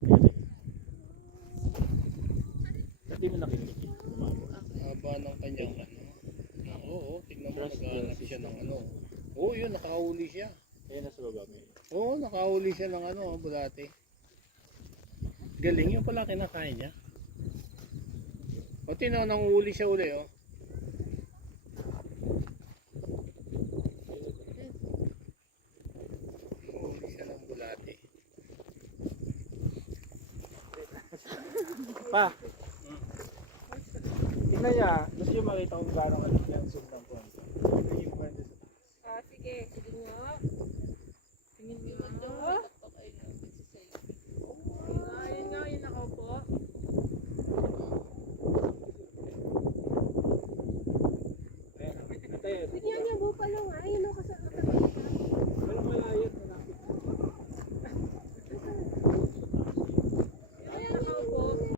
Hindi mo nakinig. Haba ng kanyang ano. Oo, tignan mo, naghahanap siya ng ano. Oo, yun, nakahuli siya. Ayun nasa baba mo. Oo, nakahuli siya ng ano, bulate. Galing, yung pala kinakain niya. O, tinaw, nanguhuli siya uli, oh. Nanguhuli siya ng bulate. Pa! Tingnan niya, gusto niyo makita kung gaano kalit yung zoom ng phone. Tingnan yung ganda sa Sige, sige nga.